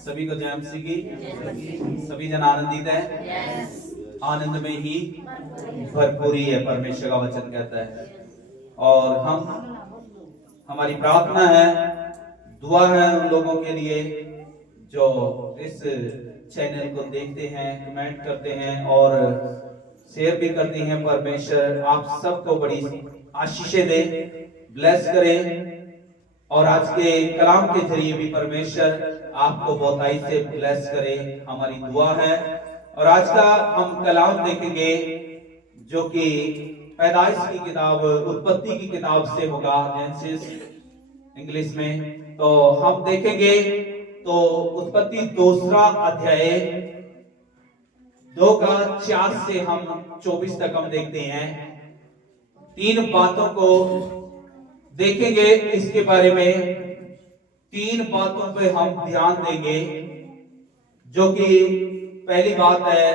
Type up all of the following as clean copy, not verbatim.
सभी को जय मसीह की। सभी जन आनंदित है। आनंद में ही भरपूरी है, परमेश्वर का वचन कहता है। और हमारी प्रार्थना है, दुआ है उन लोगों के लिए जो इस चैनल को देखते हैं, कमेंट करते हैं और शेयर भी करते हैं। परमेश्वर आप सबको बड़ी आशीषें दे, ब्लेस करे। और आज के कलाम के जरिए भी परमेश्वर आपको बहुताई से ब्लेस करे, हमारी दुआ है। और आज का हम कलाम देखेंगे जो कि पैदाइश की किताब, उत्पत्ति की किताब से होगा, जेनेसिस इंग्लिश में। तो हम देखेंगे तो उत्पत्ति दूसरा अध्याय 2 का 4 से हम 24 तक हम देखते हैं। 3 बातों को देखेंगे, इसके बारे में 3 बातों पे हम ध्यान देंगे। जो कि पहली बात है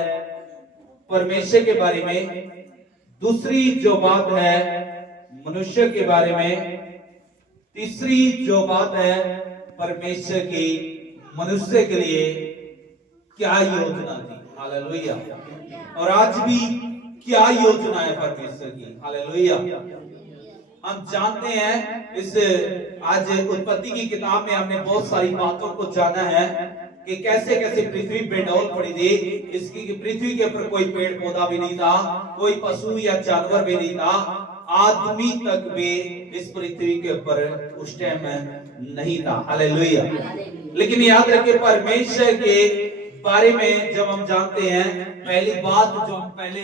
परमेश्वर के बारे में, दूसरी जो बात है मनुष्य के बारे में, तीसरी जो बात है परमेश्वर की मनुष्य के लिए क्या योजना थी। हालेलुया। और आज भी क्या योजना है परमेश्वर की। हालेलुया। हम जानते हैं इस आज उत्पत्ति की किताब में हमने बहुत सारी बातों को जाना है कि कैसे कैसे पृथ्वी बेडौल पड़ी थी। इसकी पृथ्वी के ऊपर कोई पेड़ पौधा भी नहीं था, कोई पशु या जानवर भी नहीं था, आदमी तक भी इस पृथ्वी के ऊपर उस टाइम नहीं था। हालेलुया। लेकिन याद रखिए, परमेश्वर के बारे में जब हम जानते हैं, पहली बात जो हम पहले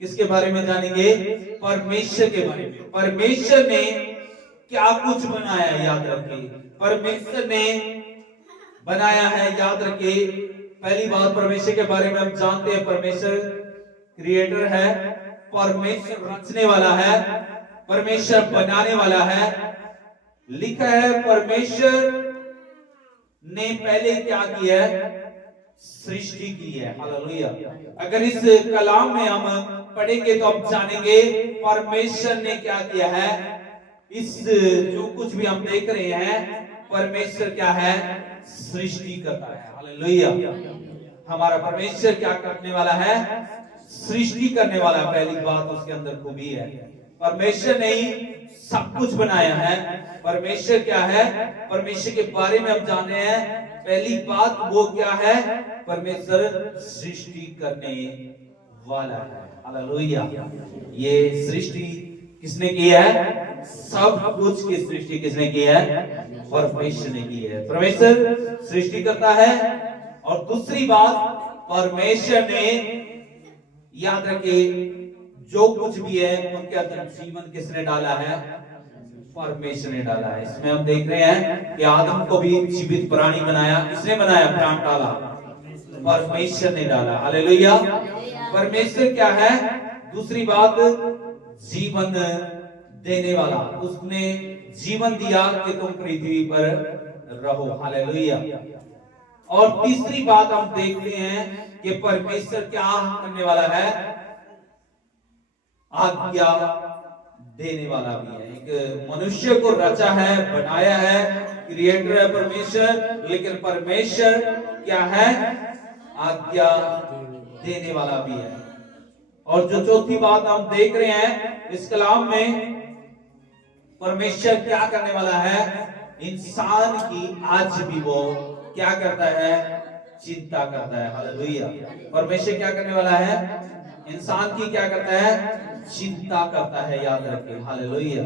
किसके बारे में जानेंगे, परमेश्वर के बारे में। परमेश्वर ने क्या कुछ बनाया है, याद रखिए। परमेश्वर ने बनाया है, याद रखिए। पहली बात परमेश्वर के बारे में हम जानते हैं, परमेश्वर क्रिएटर है, परमेश्वर रचने वाला है, परमेश्वर बनाने वाला है। लिखा है परमेश्वर ने पहले क्या किया है, सृष्टि की है। हालेलुया। अगर इस कलाम में हम पढ़ेंगे तो हम जानेंगे परमेश्वर ने क्या किया है। इस जो कुछ भी हम देख रहे हैं, परमेश्वर क्या है, सृष्टि करता है। हालेलुया। हमारा परमेश्वर क्या करने वाला है, सृष्टि करने वाला। पहली बात उसके अंदर खूबी है, परमेश्वर ने ही सब कुछ बनाया है। परमेश्वर क्या है, परमेश्वर के बारे में हम जाने हैं। पहली बात वो क्या है, परमेश्वर सृष्टि करने वाला है। हालेलुया। ये सृष्टि किसने की है, सब कुछ की सृष्टि किसने की है, परमेश्वर ने की है। परमेश्वर सृष्टि करता है। और दूसरी बात, परमेश्वर ने, याद रखिए, जो कुछ भी है उनके अंदर जीवन किसने डाला है, परमेश्वर ने डाला है। इसमें हम देख रहे हैं कि आदम को भी जीवित प्राणी बनाया, किसने बनाया, प्राण डाला, परमेश्वर ने डाला। हालेलुया। परमेश्वर क्या है, दूसरी बात, जीवन देने वाला। उसने जीवन दिया कि तुम पृथ्वी पर रहो। हालेलुया। और तीसरी बात हम देखते हैं कि परमेश्वर क्या करने वाला है, आज्ञा देने वाला भी है। एक मनुष्य को रचा है, बनाया है, क्रिएटर है परमेश्वर। लेकिन परमेश्वर क्या है, आज्ञा देने वाला भी है। और जो चौथी बात हम देख रहे हैं इस कलाम में, परमेश्वर क्या करने वाला है, इंसान की आज भी वो क्या करता है, चिंता करता है। हालेलुया। परमेश्वर क्या करने वाला है, इंसान की क्या करता है, चिंता करता है। याद रखिए। हालेलुया।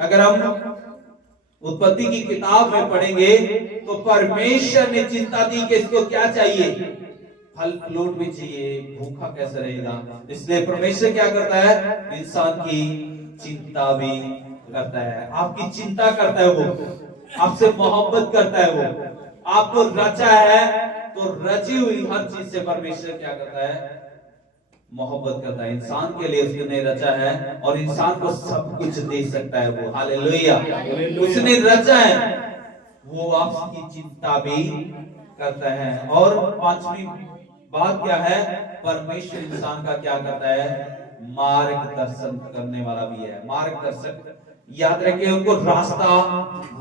अगर हम उत्पत्ति की किताब में पढ़ेंगे तो परमेश्वर ने चिंता दी कि इसको क्या चाहिए, फल फ्रूट भी चाहिए, भूखा कैसे रहेगा। इसलिए परमेश्वर क्या करता है, इंसान की चिंता भी करता है। आपकी चिंता करता है वो, आपसे मोहब्बत करता है वो, आपको रचा है तो रची हुई हर चीज से परमेश्वर क्या करता है, मोहब्बत करता है। इंसान के लिए उसने रचा है और इंसान को सब कुछ दे सकता है वो। हालेलुया। उसने रचा है, वो आपकी चिंता भी करता है। और पांचवी बात क्या है, परमेश्वर इंसान का क्या करता है, मार्गदर्शन करने वाला भी है। मार्गदर्शक याद रखिए, उनको रास्ता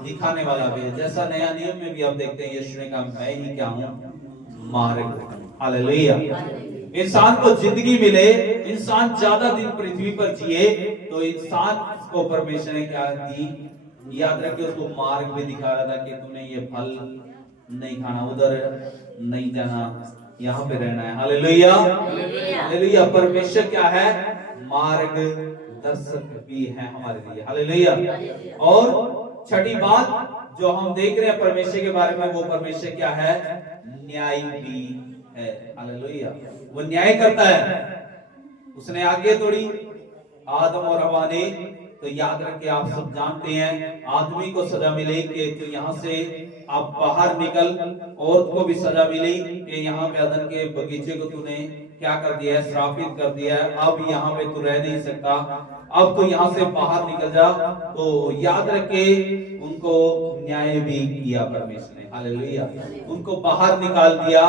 दिखाने वाला भी है। जैसा नया नियम में भी आप देखते हैं, यीशु ने कहा मैं ही क्या हूं, मार्ग। हालेलुया। इंसान को जिंदगी मिले, इंसान ज्यादा दिन पृथ्वी पर जिए, तो इंसान को परमेश्वर ने क्या दी, याद रखिए, उसको मार्ग भी दिखा रहा था कि तुमने ये फल नहीं खाना, उधर नहीं जाना, यहाँ पे रहना है। Hallelujah, hallelujah. परमेश्वर क्या है, मार्ग दर्शक भी है हमारे लिए। हालेलुया। और छठी बात जो हम देख रहे हैं परमेश्वर के बारे में, वो परमेश्वर क्या है, न्याय भी है। हालेलुया। वो न्याय करता है। उसने आगे तोड़ी आदम और हवा ने, तो याद रखिए, आप सब जानते हैं, आदमी को सजा मिली कि तो यहाँ से आप बाहर निकल, औरत को भी सजा मिली कि यहाँ पे अदन के बगीचे को तूने क्या कर दिया है, श्रापित कर दिया है, अब यहाँ पे तू रह नहीं सकता, अब तो यहाँ से बाहर निकल जा। तो याद रखे, उनको न्याय भी किया परमेश्वर ने। हालेलुया। उनको बाहर निकाल दिया,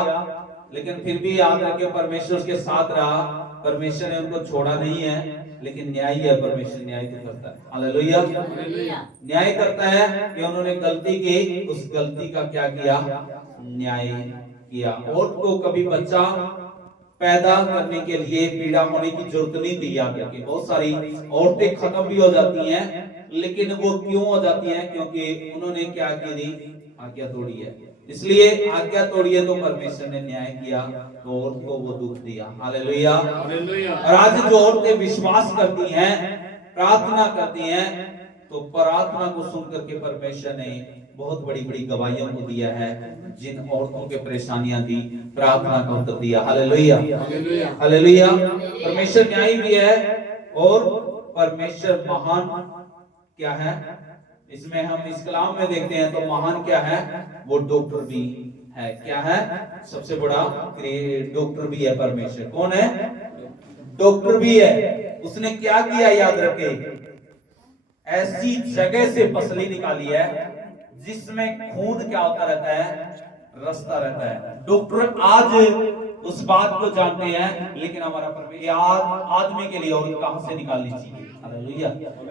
लेकिन फिर भी याद रखे, परमेश्वर उसके साथ रहा। परमेश्वर ने उनको छोड़ा नहीं है, लेकिन न्याय है, परमेश्वर न्याय तो करता है। हालेलुया। न्याय करता है कि उन्होंने गलती की, उस गलती का क्या किया, न्याय किया। औरत को कभी बच्चा पैदा करने के लिए पीड़ा होने की जरूरत नहीं थी। याद रखिए, बहुत सारी औरतें खत्म भी हो जाती हैं, लेकिन वो क्यों हो जाती हैं, क्योंकि उन्होंने क्या की थी, आज्ञा तोड़ी है। इसलिए आज्ञा तोड़ी है, तो परमेश्वर ने न्याय किया, तो औरत को वो दुख दिया। हालेलुया। और आज जो औरतें विश्वास करती हैं, प्रार्थना करती हैं, तो प्रार्थना को सुन करके परमेश्वर ने बहुत बड़ी बड़ी गवाहियों को दिया है। जिन औरतों के परेशानियां थी, प्रार्थना का उत्तर दिया। Hallelujah, hallelujah. परमेश्वर न्यायी भी है, और परमेश्वर महान क्या है, इसमें हम इस कलाम में देखते हैं, तो महान क्या है, वो डॉक्टर भी है। क्या है, सबसे बड़ा डॉक्टर भी है परमेश्वर। कौन है, डॉक्टर भी है। उसने क्या किया, याद रखे, ऐसी जगह से पसली निकाली है जिसमें खून क्या होता रहता है, रस्ता रहता है। डॉक्टर आज उस बात को जानते हैं, लेकिन हमारा परमेश्वर आदमी के लिए और कहां से निकालनी चाहिए। हालेलुया।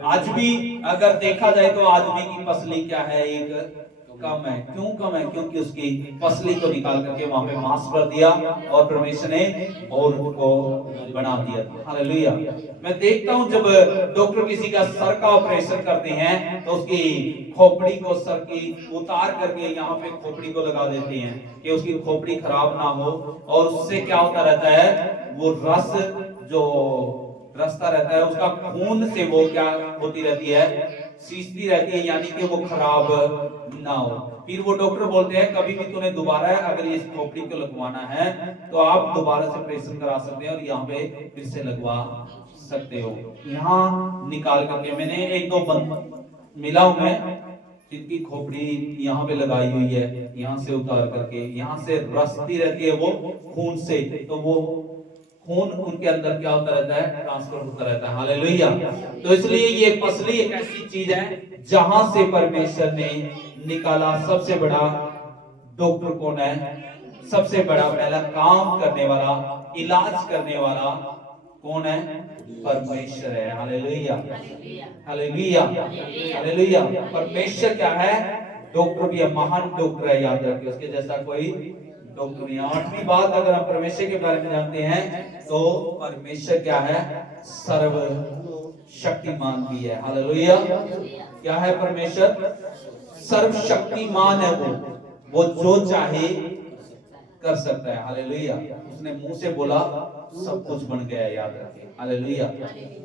आज भी अगर देखा जाए तो आदमी की पसली क्या है, एक कम है। क्यों कम है, क्योंकि उसकी पसली को निकाल करके वहां पे मांस भर दिया, और परमेश्वर ने और को बना दिया। हालेलुया। मैं देखता हूं, जब डॉक्टर किसी का सर का ऑपरेशन करते हैं, तो उसकी खोपड़ी को सर की उतार करके यहाँ पे खोपड़ी को लगा देते हैं कि उसकी खोपड़ी खराब ना हो। और उससे क्या होता रहता है, वो रस जो रास्ता रहता है, उसका खून से वो क्या होती रहती है, सींचती रहती है, यानी कि वो खराब ना हो। फिर वो डॉक्टर बोलते हैं, कभी भी तूने दोबारा अगर इस खोपड़ी को लगवाना है, तो आप दोबारा से ऑपरेशन करा सकते हैं और यहाँ पे फिर से लगवा सकते हो। यहाँ निकाल करके मैंने एक दो बंद मिला हूं मैं, जिनकी खोपड़ी यहाँ पे लगाई हुई है, यहाँ से उतार करके यहाँ से रसती रहती है वो खून से, तो वो खून उनके अंदर क्या होता रहता है, ट्रांसफर होता रहता है। हालेलुया। तो इसलिए ये पसली एक ऐसी चीज है जहां से परमेश्वर ने निकाला। सबसे बड़ा डॉक्टर कौन है, सबसे बड़ा पहला काम करने वाला, इलाज करने वाला कौन है, परमेश्वर है। Hallelujah, hallelujah, hallelujah. परमेश्वर क्या है, डॉक्टर भी है, महान डॉक्टर है। याद रखिए, उसके जैसा कोई डॉक्टर नहीं। आठवीं बात, अगर हम परमेश्वर के बारे में जानते हैं, तो परमेश्वर क्या है, सर्व शक्तिमान भी है। हालेलुया। क्या है परमेश्वर, सर्व शक्तिमान है। वो जो चाहे कर सकता है। हालेलुया। उसने मुंह से बोला, सब कुछ बन गया। याद रखें, हालेलुया।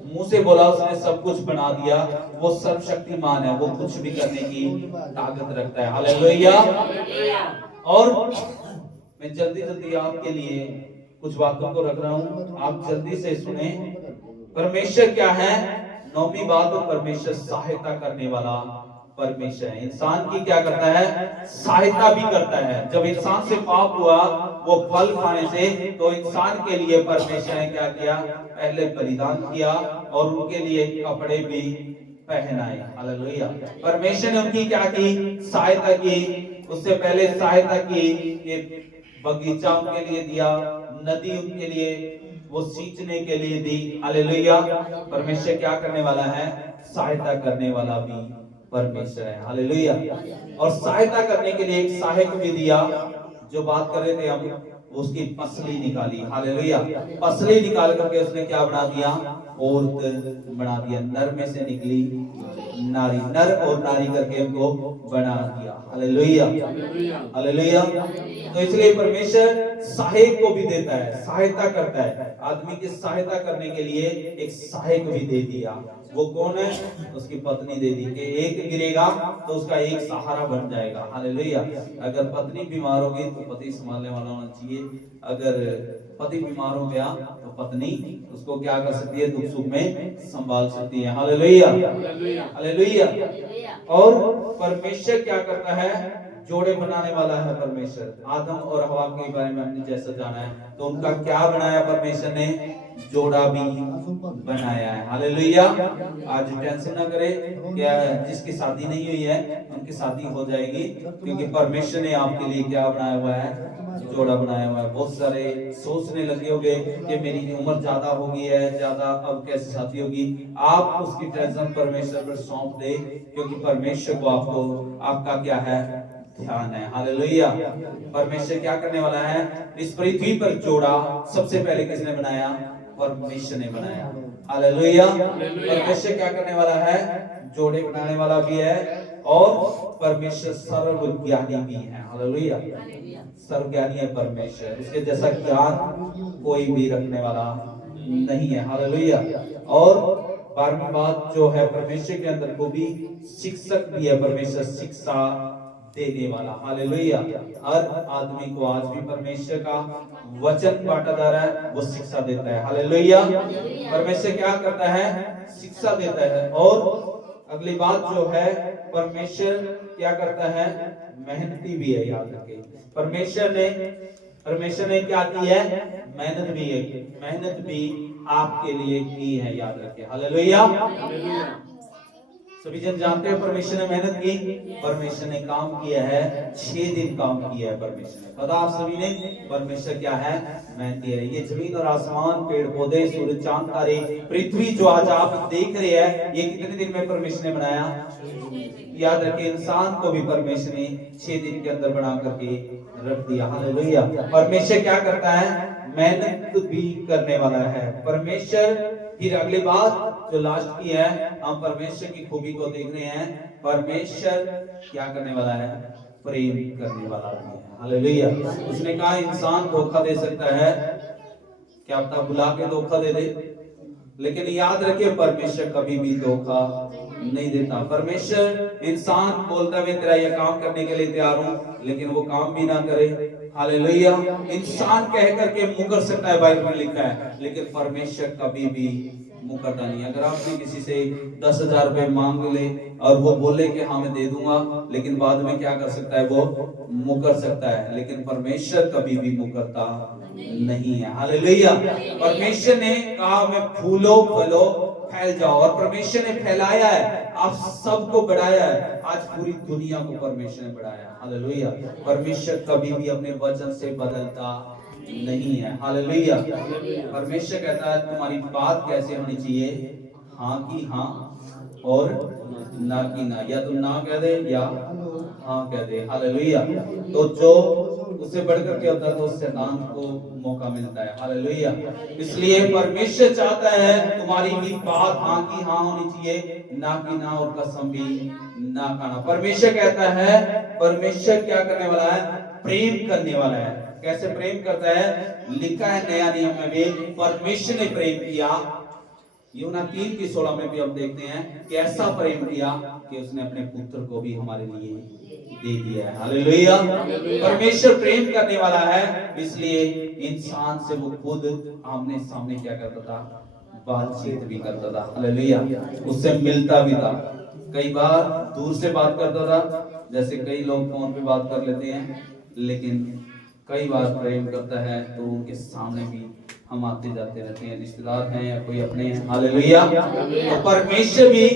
मुंह से बोला, उसने सब कुछ बना दिया। वो सर्वशक्तिमान है, वो कुछ भी करने की ताकत रखता है। हालेलुया। और मैं जल्दी जल्दी आपके लिए कुछ बातों को रख रहा हूं, आप जल्दी से सुने। परमेश्वर क्या है, नौवीं बात, तो परमेश्वर सहायता करने वाला परमेश्वर है। इंसान की क्या करता है, सहायता भी करता है। जब इंसान से पाप हुआ वो फल खाने से, तो इंसान के लिए परमेश्वर ने क्या किया, पहले बलिदान किया और उनके लिए कपड़े भी पहनाए। हालेलुया। परमेश्वर ने उनकी क्या की, सहायता की। उससे पहले सहायता की कि बगीचा उनके लिए दिया, नदी उनके लिए वो सींचने के लिए दी। हालेलुया। परमेश्वर क्या करने वाला है? सहायता करने वाला भी परमेश्वर है। हालेलुया। और सहायता करने के लिए एक सहायक भी दिया। जो बात कर रहे थे हम, उसकी पसली निकाली। हालेलुया। पसली निकाल करके उसने क्या बना दिया? औरत बना दिया। नर में से निकली नारी, नर और नारी करके उनको बना दिया। Hallelujah, hallelujah. तो इसलिए परमेश्वर सहायक को भी देता है, सहायता करता है। आदमी की सहायता करने के लिए एक सहायक भी दे दिया। वो कौन है? उसकी पत्नी दे दी कि एक गिरेगा तो उसका एक सहारा बन जाएगा। हालेलुया। अगर पत्नी बीमार होगी तो पति संभालने वाला होना चाहिए। अगर पति बीमार हो गया तो पत्नी उसको क्या कर सकती है? दुख सुख में संभाल सकती है। Hallelujah, hallelujah. और परमेश्वर क्या करता है? जोड़े बनाने वाला है परमेश्वर। आदम और हवा के बारे में हमने जैसा जाना है, तो उनका क्या बनाया परमेश्वर ने? जोड़ा भी बनाया है। हालेलुया। आज टेंशन ना करें, क्या जिसकी शादी नहीं हुई है उनकी शादी हो जाएगी, क्योंकि परमेश्वर ने आपके लिए क्या बनाया हुआ है? जोड़ा बनाया हुआ है। बहुत सारे सोचने लगे होंगे कि मेरी उम्र ज्यादा हो गई है, ज्यादा अब कैसे शादी होगी। आप उसकी टेंशन परमेश्वर पर सौंप दे, क्योंकि परमेश्वर को आपको आपका क्या है? ध्यान है। हालेलुया। परमेश्वर क्या करने वाला है? इस पृथ्वी पर जोड़ा सबसे पहले किसने बनाया? परमेश्वर ने बनाया। हालेलुया। परमेश्वर क्या करने वाला है? जोड़े बनाने वाला भी है, और परमेश्वर सर्वज्ञानी भी है। हालेलुया। सर्वज्ञानी है परमेश्वर, उसके जैसा ज्ञान कोई भी रखने वाला नहीं है। हालेलुया। और 12वीं बात जो है, परमेश्वर के अंदर को भी शिक्षक भी है। परमेश्वर शिक्षा देने वाला। हालेलुया। हर आदमी को आज भी परमेश्वर का वचन बांटा जा रहा है, वो शिक्षा देता है। हालेलुया। परमेश्वर क्या करता है? शिक्षा देता है। और अगली बात जो है, परमेश्वर क्या करता है? मेहनती भी है। याद रखें, परमेश्वर ने क्या की है? मेहनत भी है। मेहनत भी आपके लिए की है। याद रखें। हालेलुया। सभी जन जानते हैं परमेश्वर ने मेहनत की। परमेश्वर ने काम किया है, 6 दिन काम किया है परमेश्वर ने। पता आप सभी ने, परमेश्वर क्या है? मेहनती है। ये जमीन और आसमान, पेड़ पौधे, सूरज चांद तारे, पृथ्वी जो आज आप देख रहे हैं, ये कितने दिन में परमेश्वर ने बनाया? याद रखिए, इंसान को भी परमेश्वर ने 6 दिन के अंदर बना करके रख दिया। हालेलुया। परमेश्वर क्या करता है? मेहनत भी करने वाला है परमेश्वर। फिर अगली बात जो लास्ट की है, हम परमेश्वर की खूबी को देख रहे हैं। परमेश्वर क्या करने वाला है? प्रेम करने वाला भी है। हालेलुया। उसने कहा इंसान धोखा दे सकता है, क्या पता बुला के धोखा दे दे, लेकिन याद रखिए परमेश्वर कभी भी धोखा नहीं देता। परमेश्वर इंसान बोलता है तेरा ये काम करने के लिए तैयार हूं, लेकिन वो काम भी ना करे। हालेलुया। इंसान कह करके मुकर सकता है, बाइबल में लिखा है, लेकिन परमेश्वर कभी भी मुकरता नहीं। अगर आपने किसी से 10,000 रुपए मांग ले और वो बोले कि हाँ मैं दे दूंगा, लेकिन बाद में क्या कर सकता है? वो मुकर सकता है, लेकिन परमेश्वर कभी भी मुकरता नहीं है। हालेलुया। परमेश्वर ने कहा मैं फूलो फलो फैल जाओ, और परमेश्वर ने फैलाया है, आप सबको बढ़ाया है। आज पूरी दुनिया को परमेश्वर ने बढ़ाया। हालेलुया। परमेश्वर कभी भी अपने वचन से बदलता नहीं है। हालेलुया। परमेश्वर कहता है तुम्हारी बात कैसे होनी चाहिए? हाँ की हाँ और ना की ना, या तुम ना कह दे या हाँ कह दे। हालेलुया। तो जो उससे बढ़कर के होता है तो शैतान को मौका मिलता है। हालेलुया। इसलिए परमेश्वर चाहता है तुम्हारी भी बात हाँ की हाँ होनी चाहिए, ना की ना, और कसम भी ना खाना। परमेश्वर कहता है, परमेश्वर क्या करने वाला है? प्रेम करने वाला है। कैसे प्रेम करता है? लिखा है नया नियम में भी, परमेश्वर ने प्रेम किया। यूहन्ना 3:16 में भी हम देखते हैं कि ऐसा प्रेम किया कि उसने अपने पुत्र को भी हमारे लिए दे दिया है। हालेलुया। परमेश्वर प्रेम करने वाला है, इसलिए इंसान से वो खुद आमने सामने क्या करता था? बातचीत भी करता था। हालेलुया। उससे मिलता भी था। कई बार दूर से बात करता था, जैसे कई लोग फोन पे बात कर लेते हैं, लेकिन कई बार प्रेम करता है तो उनके सामने भी हम आते जाते रहते हैं, रिश्तेदार हैं या कोई अपने हैं। हालेलुया। तो परमेश्वर भी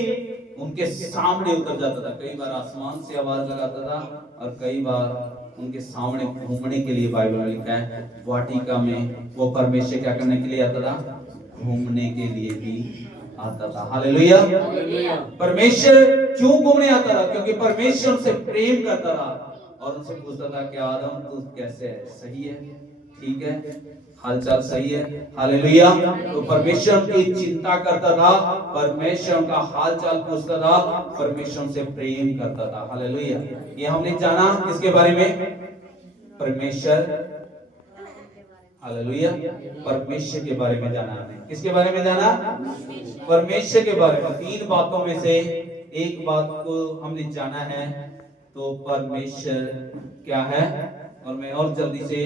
उनके सामने उतर जाता था। कई बार आसमान से आवाज लगाता था और कई बार उनके सामने घूमने के लिए बाइबल में लिखा है। वाटिका में वो परमेश्वर क्या करने के लिए आता था? घूमने के लिए भी आता था। हालेलुया। परमेश्वर क्यों घूमने आता था? क्योंकि परमेश्वर से प्रेम करता था और उनसे पूछता था कि आदम तू कैसे है? सही है, ठीक है, हालचाल सही है। हालेलुया। तो परमेश्वर की चिंता करता था, परमेश्वर का हालचाल पूछता था, परमेश्वर से प्रेम करता था। हालेलुया। ये हमने जाना किसके बारे में? परमेश्वर। हालेलुया। परमेश्वर के बारे में जाना हमने। किसके बारे में जाना? परमेश्वर के बारे में। 3 बातों में से एक बात को हमने जाना है। तो परमेश्वर क्या है? और मैं और जल्दी से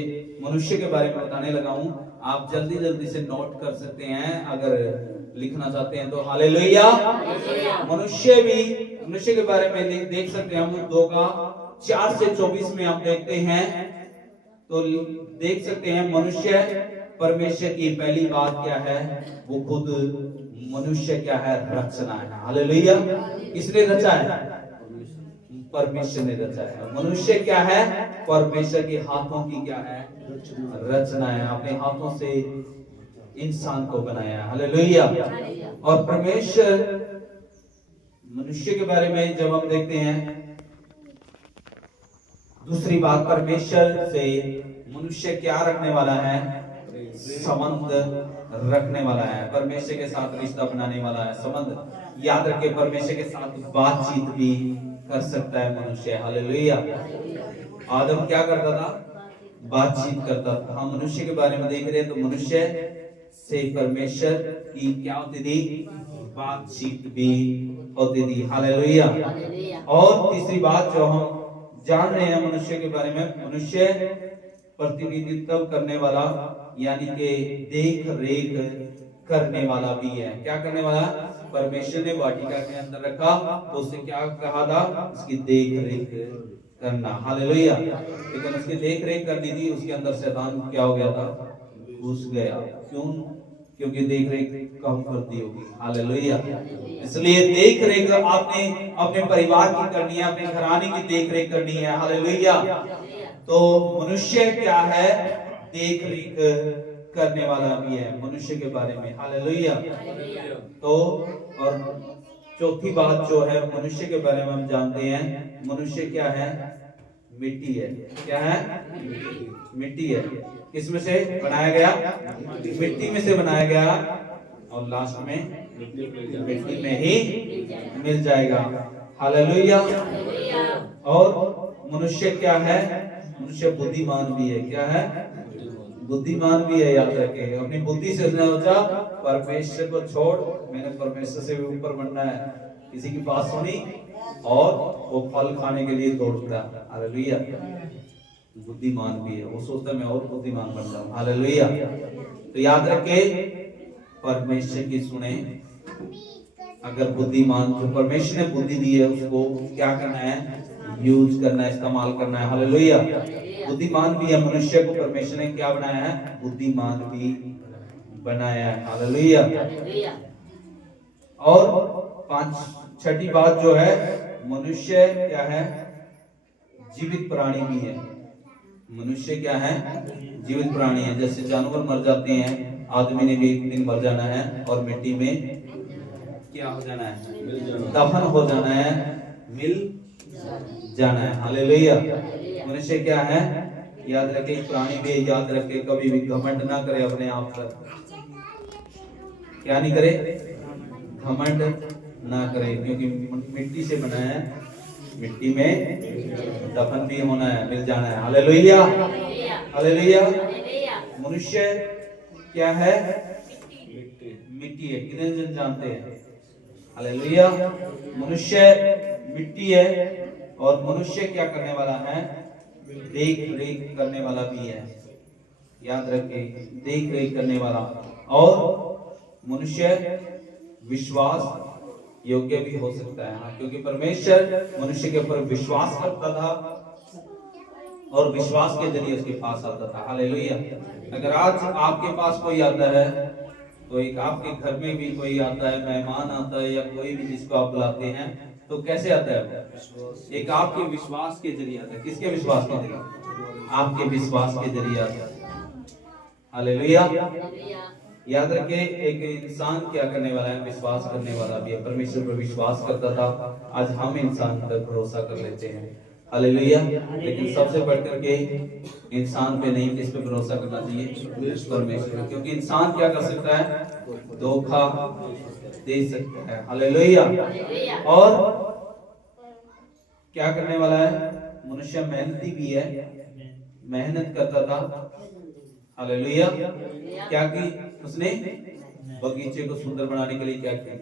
मनुष्य के बारे में बताने लगा हूं। आप जल्दी जल्दी से नोट कर सकते हैं अगर लिखना चाहते हैं तो। हालेलुया। मनुष्य के बारे में देख सकते हैं हम 2 का 4 से 24 में आप देखते हैं तो देख सकते हैं मनुष्य परमेश्वर की पहली बात क्या है? वो खुद मनुष्य क्या है? रचना है। हालेलुया। किसने रचा है? परमेश्वर ने रचा है। मनुष्य क्या है? परमेश्वर के हाथों की क्या है? रचना है। अपने हाथों से इंसान को बनाया है। हालेलुया। और परमेश्वर मनुष्य के बारे में जब हम देखते हैं, दूसरी बात, परमेश्वर से मनुष्य क्या रखने वाला है? संबंध रखने वाला है। परमेश्वर के साथ रिश्ता बनाने वाला है, संबंध। याद रखिए, परमेश्वर के साथ बातचीत भी कर सकता है मनुष्य। हालेलुया। आदम क्या करता था? बातचीत करता था। हम मनुष्य के बारे में देख रहे हैं तो मनुष्य से परमेश्वर की क्या होती थी? बातचीत भी होती थी। हालेलुया। और तीसरी बात जो हम जान रहे हैं मनुष्य के बारे में, मनुष्य प्रतिनिधित्व करने वाला, यानी कि देख रेख करने वाला भी है। क्या करने वाला? परमेश्वर ने वाटिका के अंदर रखा तो उससे क्या कहा था? उसकी देख रेख करना। हालेलुया। लेकिन उसकी देख रेख करनी थी, उसके अंदर शैतान क्या हो गया था? घुस गया। क्यों? क्योंकि देख रेख कम कर दी होगी। हालेलुया। इसलिए देख रेख आपने अपने परिवार की करनी है, अपने घराने की देख रेख करनी है। हालेलुया। तो मनुष्य क्या है? देख रेख करने वाला भी है मनुष्य के बारे में। हालेलुया। तो और चौथी बात जो है मनुष्य के बारे में हम जानते हैं, मनुष्य क्या है? मिट्टी है। क्या है? मिट्टी है। किसमें से बनाया गया? मिट्टी में से बनाया गया और लास्ट में मिट्टी में ही मिल जाएगा। हालेलुया। और मनुष्य क्या है? मनुष्य बुद्धिमान भी है। क्या है? बुद्धिमान भी है। याद रखें, अपनी बुद्धि से सोचा परमेश्वर को छोड़, मैंने परमेश्वर से भी ऊपर बनना है। किसी की बात सुनी और वो फल खाने के लिए दौड़ पड़ा। हालेलुया। बुद्धिमान भी है, वो सोचता मैं और बुद्धिमान बन जाऊं। हालेलुया। तो याद रखे, परमेश्वर की सुने। अगर बुद्धिमान, जो परमेश्वर ने बुद्धि दी है उसको क्या करना है? यूज करना है, इस्तेमाल करना है। हालेलुया। बुद्धिमान भी है मनुष्य को परमेश्वर ने क्या बनाया है? बुद्धिमान भी बनाया है। हालेलुया। और छठी बात जो है, मनुष्य क्या है? जीवित प्राणी भी है। मनुष्य क्या है? जीवित प्राणी है। जैसे जानवर मर जाते हैं, आदमी ने भी एक दिन मर जाना है और मिट्टी में क्या हो जाना है? दफन हो जाना है, मिल जाना है। हालेलुया। मनुष्य क्या है? याद रखे, प्राणी भी याद रखे, कभी भी घमंड ना करे अपने आप पर। क्या नहीं करे? घमंड ना करे, क्योंकि मिट्टी से बना है, मिट्टी में दफन भी होना है, मिल जाना है। हालेलुया। हालेलुया। मनुष्य क्या है? मिट्टी है। कितने जन जानते हैं? हालेलुया। मनुष्य मिट्टी है और मनुष्य क्या करने वाला है? देख रेख करने वाला भी है। याद रखे, देख रेख करने वाला। और मनुष्य विश्वास योग्य भी हो सकता है, क्योंकि परमेश्वर मनुष्य के ऊपर विश्वास करता था और विश्वास के जरिए उसके पास आता था। हालेलुया। अगर आज आपके पास कोई आता है, तो एक आपके घर में भी कोई आता है, मेहमान आता है या कोई भी जिसको आप बुलाते हैं, तो कैसे आता है? एक आपके विश्वास के जरिए आता है। किसके विश्वास के जरिए? आपके विश्वास के जरिए आता है। हालेलुया। याद रखे, एक इंसान क्या करने वाला है? विश्वास करने वाला भी है। परमेश्वर पर विश्वास करता था, आज हम इंसान पर भरोसा कर लेते हैं। हालेलुया। लेकिन सबसे बढ़कर के इंसान पे नहीं, किस पे भरोसा करना चाहिए? परमेश्वर। क्योंकि इंसान क्या कर सकता है? धोखा दे सकता है। हालेलुया। और क्या करने वाला है? मनुष्य मेहनती भी है, मेहनत करता था। हालेलुया। क्या की उसने? बगीचे को सुंदर बनाने के लिए क्या किया?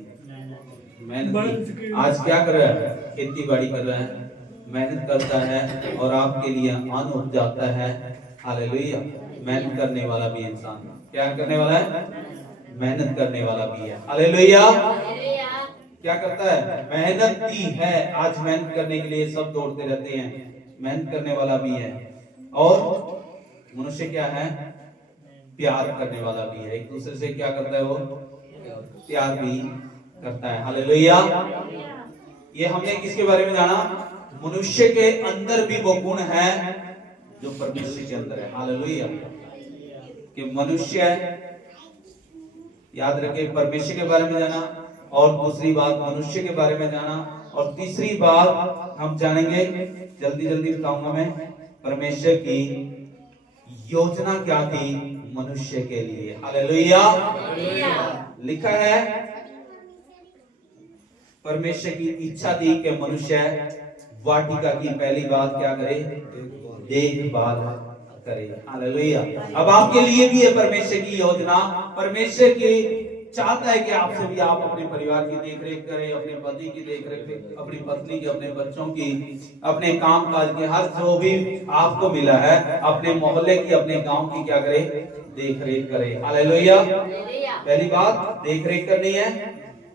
मेहनत की। आज क्या कर रहा है? खेती बाड़ी कर रहा है, मेहनत करता है और आपके लिए अन्न उपजाता है। हालेलुया। मेहनत करने वाला भी इंसान क्या करने वाला है? मेहनत करने वाला भी है। हालेलुया। क्या करता है? मेहनती है। आज मेहनत करने के लिए सब दौड़ते रहते हैं, मेहनत करने वाला भी है। और मनुष्य क्या है? प्यार करने वाला भी है। एक दूसरे से क्या करता है? वो प्यार भी करता है। हालेलुया। ये हमने किसके बारे में जाना? मनुष्य के अंदर भी वो गुण है जो परमेश्वर के अंदर है। हालेलुया। कि मनुष्य, याद रखे, परमेश्वर के बारे में जाना, और दूसरी बात मनुष्य के बारे में जाना, और तीसरी बात हम जानेंगे, जल्दी जल्दी बताऊंगा मैं, परमेश्वर की योजना क्या थी मनुष्य के लिए। हालेलुया। लिखा है परमेश्वर की इच्छा थी कि मनुष्य वाटिका की पहली बात क्या करे? देखभाल करे। हालेलुया। अब आपके लिए भी है परमेश्वर की योजना। परमेश्वर की चाहता है कि आपसे भी आप अपने परिवार की देखरेख करें, अपने पति की देखरेख, अपनी पत्नी की, अपने बच्चों की, अपने काम काज की, हर जो भी आपको मिला है, अपने मोहल्ले की, अपने गांव की क्या करे? देखरेख करे। हालेलुया। पहली बात देखरेख करनी है,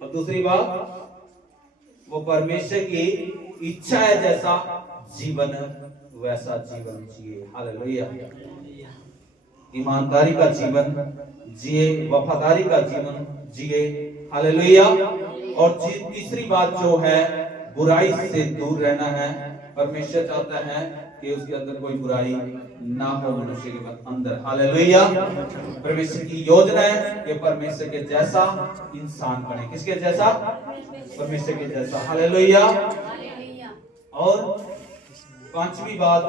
और दूसरी बात वो परमेश्वर की इच्छा है जैसा जीवन वैसा जीवन जिए। हालेलुया। ईमानदारी का जीवन जिए, वफादारी का जीवन जिए। हालेलुया। और तीसरी बात जो है, बुराई से दूर रहना है। परमेश्वर चाहता है कि उसके अंदर कोई बुराई ना हो मनुष्य के अंदर। हालेलुया। परमेश्वर की योजना है कि परमेश्वर के जैसा इंसान बने। किसके जैसा? परमेश्वर के जैसा। हालेलुया। और पांचवी बात,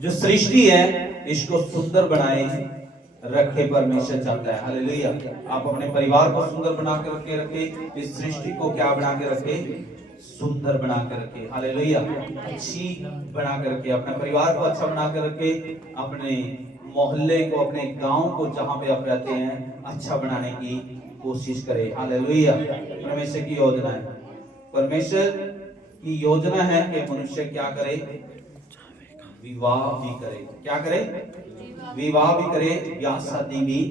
जो सृष्टि है इसको सुंदर बनाए रखे परमेश्वर चाहता है। हालेलुया। आप अपने परिवार को सुंदर बना के रखे, इस सृष्टि को क्या बना के रखे? सुंदर बना के रखे। हालेलुया। अच्छी बना के रखे, अपने परिवार को अच्छा बना के रखे, अपने मोहल्ले को, अपने गांव को, जहां पे आप रहते हैं, अच्छा बनाने की कोशिश करें। हालेलुया। परमेश्वर की योजना है। परमेश्वर की योजना है कि मनुष्य क्या करे? विवाह भी करे। क्या करे? विवाह भी करे, ब्याह शादी भी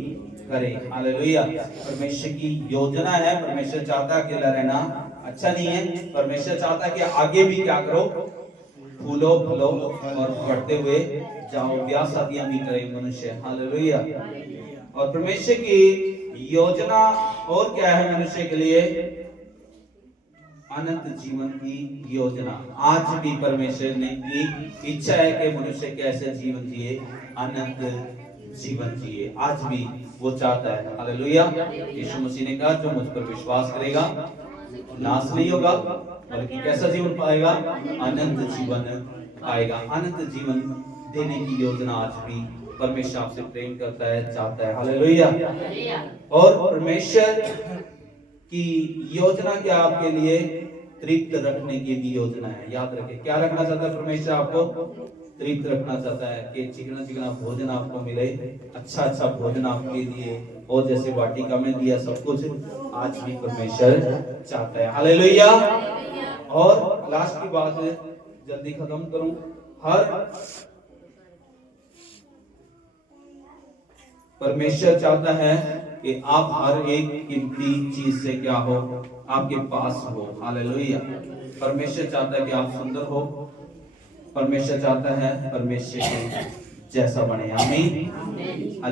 करे। हालेलुया। परमेश्वर की योजना है। परमेश्वर चाहता है अकेला रहना अच्छा नहीं है। परमेश्वर चाहता है कि आगे भी क्या करो? फूलो फलो और बढ़ते हुए जाओ, ब्याह शादियां भी करे मनुष्य। हालेलुया। और परमेश्वर की योजना और क्या है मनुष्य के लिए? अनंत जीवन की योजना। आज भी परमेश्वर ने की इच्छा है कि मनुष्य कैसे जीवन जिए? अनंत जीवन जिए। आज भी वो चाहता है। हालेलुया। यीशु मसीह ने कहा, जो मुझ पर विश्वास करेगा नाश नहीं होगा, बल्कि कैसा जीवन पाएगा? अनंत जीवन पाएगा। अनंत जीवन देने की योजना आज भी परमेश्वर आपसे प्रेम करता है, चाहता है। हालेलुया। और परमेश्वर की योजना क्या आपके लिए? तृप्त रखने की भी योजना है। याद रखें, क्या रखना चाहता है परमेश्वर? आपको तृप्त रखना चाहता है कि चिकना चिकना भोजन आपको मिले, अच्छा अच्छा भोजन आपके लिए, और जैसे वाटिका में दिया सब कुछ, आज भी परमेश्वर चाहता है। हालेलुया। और लास्ट की बात है, जल्दी खत्म करूं, परमेश्वर चाहता है कि आप हर एक कीमती चीज से क्या हो? आपके पास हो। हालेलुया। परमेश्वर चाहता है कि आप सुंदर हो। परमेश्वर चाहता है परमेश्वर के जैसा बने। आमीन।